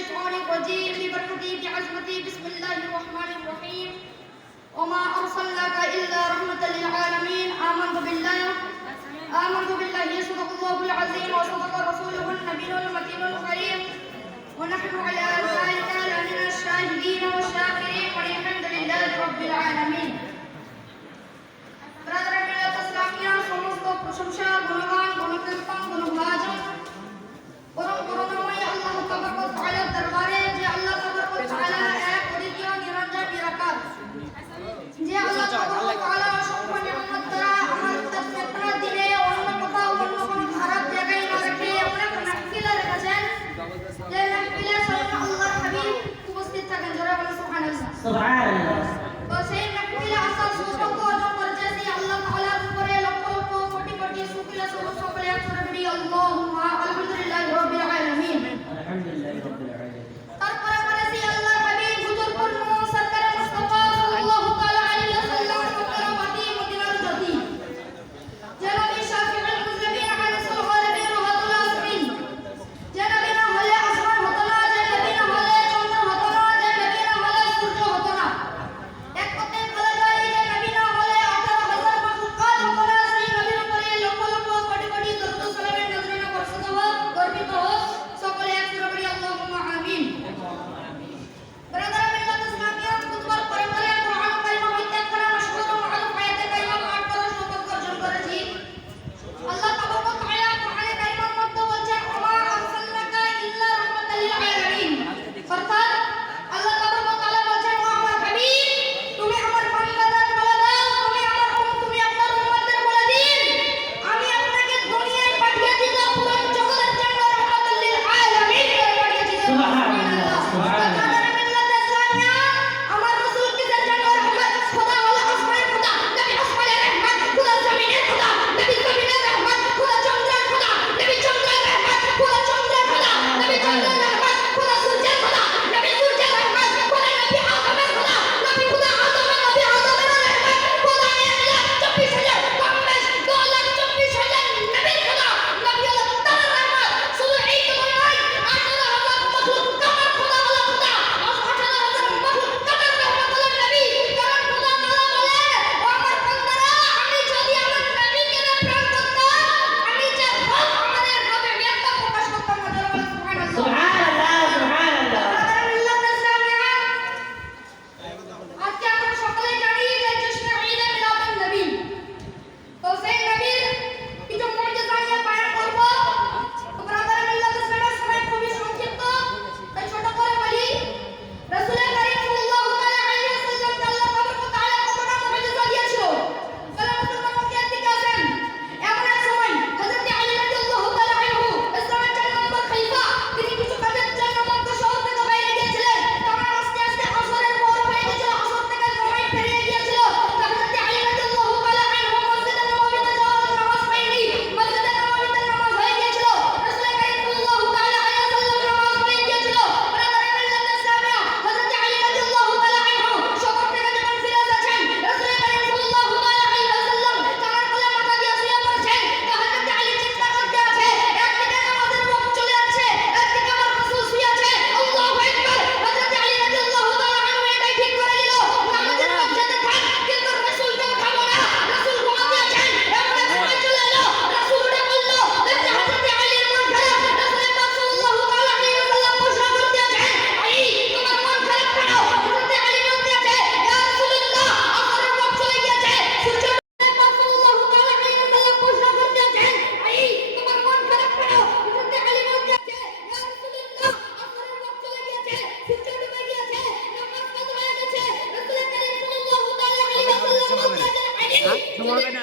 الشيطان الرجيم ببركته بعظمته بسم الله الرحمن الرحيم وما أرسلناك إلا رحمة للعالمين آمنت بالله صدق الله العظيم وصدق رسوله النبي المتين الكريم ونحن على ذلك لمن الشاهدين والشاكرين والحمد لله رب العالمين সমস্ত প্রশংসা গুণগান গুণকীর্তন গুণভাজন পরম করুণাময় আল্লাহ তাবারক ওয়া তাআলার দরবারে যে আল্লাহ তাবারক ওয়া তাআলা এক অদ্বিতীয় নিরঞ্জন নিরাকার যে আল্লাহ তাবারক ওয়া তাআলা অসংখ্য নিয়ামত দ্বারা আমাদের আপনার দিনে অন্য কোথাও অন্য কোনো খারাপ জায়গায় না রেখে অনেক নাফিলা রেখেছেন যে নাফিলা স্বয়ং আল্লাহর হাবিব উপস্থিত থাকেন যারা বলেন সুবহানাল্লাহ সুবহানাল্লাহ তো সেই নাফিলা আসল সৌভাগ্য অর্জন করেছে সেই আল্লাহ তাআলার উপরে লক্ষ লক্ষ কোটি কোটি শুকরিয়া স্বরূপ সকলে একসাথে বলি আল্লাহুম্মা আলহামদুলিল্লাহি রাব্বিল আলামিন আলহামদুলিল্লাহি রাব্বিল আলামিন তারপরে পরে সেই আল্লাহর হাবিব হুজুর পূর্ণ সরকার মুস্তাফা সাল্লাল্লাহু তাআলা আলাইহি ওয়াসাল্লাম মুকাররমাতি মদিনার জ্যোতি যে নবী শাফিউল মুজলিমিন আনিসুল গালিবিন রুহুল আসমিন যে নবী না হলে আসমান হতো না যে নবী না হলে চন্দ্র হতো না যে নবী না হলে সূর্য হতো না এক কথায় বলা যায় যে নবী না হলে 18000 মাখলুকাত হতো না সেই নবীর উপরে লক্ষ লক্ষ কোটি কোটি দরুদ ও সালামের নজরানা বর্ষিত হোক গর্বিত হোক সকলে একসাথে বলি আল্লাহুম্মা আমিন ব্রাদার মিল্লাত ইসলামিয়া খুতবার পরে পরে কোরআন কারিম হইতে করে মাশহুর ও মারুফ আয়াতে কারিমা পাঠ করার সৌভাগ্য অর্জন করেছি আল্লাহ তাবারক ওয়া তাআলা কোরআনে কারিমের মধ্যে বলেন ওয়া আরসালনাকা ইল্লা রাহমাতাল লিল আলামিন অর্থাৎ আল্লাহ তাবারক ওয়া তাআলা বলেন ও আমার হাবিব তুমি আমার বান্দাদের বলে দাও তুমি আপনার উম্মতদের বলে দিন আমি আপনাকে দুনিয়ায় পাঠিয়ে দিলাম পুরো জগতের জন্য রাহমাতাল লিল আলামিন করে পাঠিয়েছি সুবহানাল্লাহ সুবহানাল্লাহ মিল্লাত ইসলামিয়া আমার রাসূল কিসের জন্য রহমত খোদা হলো আসমানের খোদা নবী আসমানের রহমত পুরো জমিনের খোদা নবী জমিনের রহমত পুরো চন্দ্রের খোদা নবী চন্দ্রের রহমত পুরো চন্দ্রের খোদা নবী চন্দ্রের রহমত পুরো সূর্যের খোদা নবী সূর্যের রহমত পুরো নবী আদমের খোদা নবী খোদা নবী আদমের রহমত পুরো 1,24,000 কমবেশ 2,24,000 নবীর খোদা নবী হলো তার রহমত শুধু এই তো নয় 18,000 মাখলুক কামার খোদা হলো খোদা 18,000 মাখলুক কামার রহমত হলো নবী কারণ খোদা তাআলা বলে ও আমার বান্দারা আমি যদি আমার নবীকে না প্রেম করতাম আমি যে হক আমাদের রবে ব্যক্ত প্রকাশ করতাম না যারা বলে সুবহানাল্লাহ সুবহানাল্লাহ মিল্লাত ইসলামিয়া আজকে আমরা সকলেই জানি যে জশ্নে ঈদে মিলাদুন নবী তো সেই নবীর কিছু মুজিজা নিয়ে বয়ান করব তো ব্রাদার মিল্লাত ইসলামিয়া সময় খুবই সংক্ষিপ্ত তাই ছোট করে বলি রাসূল করিম সাল্লাল্লাহু আলাইহি ওয়াসাল্লাম আল্লাহ তাবারক ওয়া তাআলা কতটা মুজিজা দিয়েছিল যারা মুসলমান দিকে আছেন এমন এক সময় হযরত আলী রাদিয়াল্লাহু তাআলা আনহু ইসলামের 4 নম্বর খলিফা তিনি কিছু কাজের জন্য মক্কা শহর থেকে বাইরে গিয়েছিলেন তখন আস্তে আস্তে আসরের পর হয়ে গিয়েছিল আসর থেকে সময় পেরিয়ে গিয়েছিল হযরত আলী রাদিয়াল্লাহু তাআলা আনহু মসজিদে নববীতে যাওয়ার নামাজ পড়েনি মসজিদে নববীতে নামাজ হয়ে গিয়েছিল রাসূল করিম সাল্লাল্লাহু তাআলা আলাইহি ওয়াসাল্লাম নামাজ পড়ে গিয়েছিল ব্রাদার মিল্লাত ইসলামিয়া হযরত আলী রাদিয়াল্লাহু তাআলা আনহু শহর থেকে যখন ফিরে আসেন রাসূল করিম সাল্লাল্লাহু তাআলা আলাইহি ওয়াসাল্লাম তার কোলে মাথা দিয়ে শুয়ে পড়েছেন তো হযরত আলী চিন্তা করতে আছে একদিকে নামাজের ওয়াক্ত চলে যাচ্ছে একদিকে আমার রাসূল শুয়ে আছে আল্লাহু আকবার হযরত আলী রাদিয়াল্লাহু তাআলা আনহু এটাই ঠিক করে নিল নামাজের ওয়াক্ত যেতে থাক কিন্তু রাসূলকে উঠাবো না রাসূল ঘুমাতে আছেন এমন এক সময় চলে এলো রাসূল উঠে বলল যে হযরত আলীর মন খারাপ রাসূল পাক সাল্লাল্লাহু তাআলা আলাইহি ওয়াসাল্লাম প্রশ্ন করতে আছেন আলী তোমার মন খারাপ কেন হযরত আলী বলতে আছে ইয়া রাসূলুল্লাহ আসরের ওয়াক্ত চলে গিয়েছে সূর্য পাক সাল্লাল্লাহু তাআলা আলাইহি ওয়াসাল্লাম প্রশ্ন করতে আছেন আলী তোমার মন খারাপ কেন হযরত আলী বলতে আছে ইয়া রাসূলুল্লাহ আসরের ওয়াক্ত চলে গিয়েছে সূর্য ডুবে গিয়েছে নামাজ কাজা হয়ে গেছে রাসূল করিম সাল্লাল্লাহু তাআলা আলাইহি ওয়াসাল্লাম বলতে আছেন আলী হবে না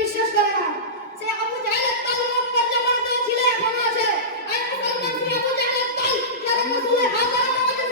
বিশ্বাস করে না সে আবু জাহেলের তাল মক্কার জমানাতে ছিল এখনো আছে আই মুসলমান সে আবু জাহেলের তাল যারা রাসূলের হাজার নামাজে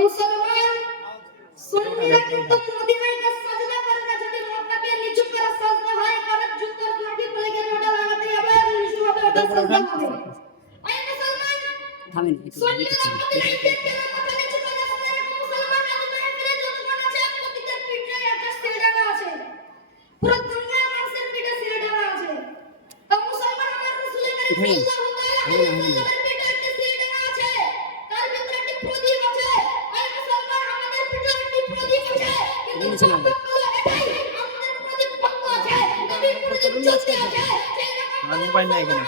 मुसलमान सुन्नीরা কিন্তু মদিনায় সাজদা করে না, যদি মাথাকে নিচু করে সাজদা হয় কারণ জুতার লাঠি পড়ে গেলে ওটা লাগাতে হবে আর নিচু হবে ওটা সাজদা হবে। আই মুসলমান থামেন একটু সুন্নিরা মদিনায় কেন মাথা নিচু করে সাজদা করে? মুসলমান আল্লাহর ফিরে যতক্ষণ আছে প্রত্যেকটা পিঠে একটা সিলডাঙ্গা আছে, পুরো দুনিয়ার মানুষের পিঠে সিলডাঙ্গা আছে। তো মুসলমান আমার রাসূল করিম সাল্লাল্লাহু তাআলা আলাইহি ওয়াসাল্লামের পিঠে একটা সিলডাঙ্গা আছে, তার ভিতরে একটি প্রদীপ আছে। আই মুসলমান আমাদের পিঠে একটি প্রদীপ আছে, কিন্তু এটাই আমাদের প্রদীপ বন্ধ আছে, নবীর প্রদীপ জ্বলতে আছে। আর মোবাইল নাই এখানে।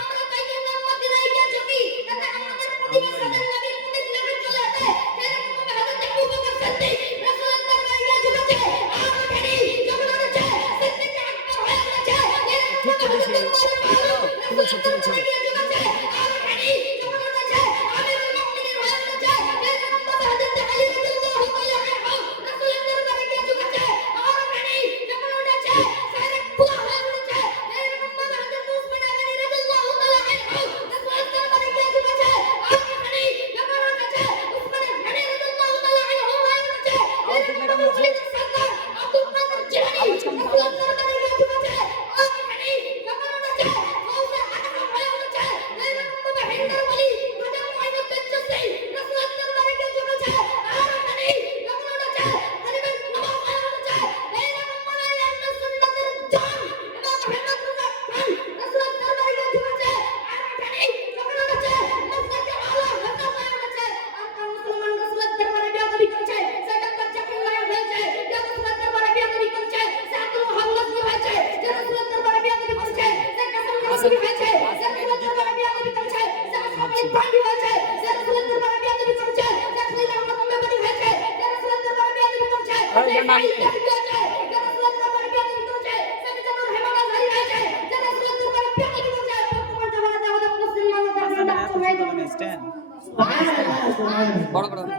বড় বড় আরো বড়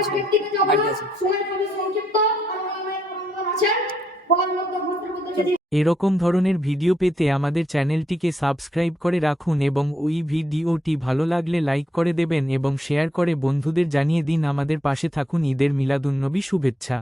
আছে বাড়িতে আছে। এরকম ধরনের ভিডিও পেতে আমাদের চ্যানেলটিকে সাবস্ক্রাইব করে রাখুন এবং ওই ভিডিওটি ভালো লাগলে লাইক করে দেবেন এবং শেয়ার করে বন্ধুদের জানিয়ে দিন। আমাদের পাশে থাকুন। ঈদের মিলাদুন্নবী শুভেচ্ছা।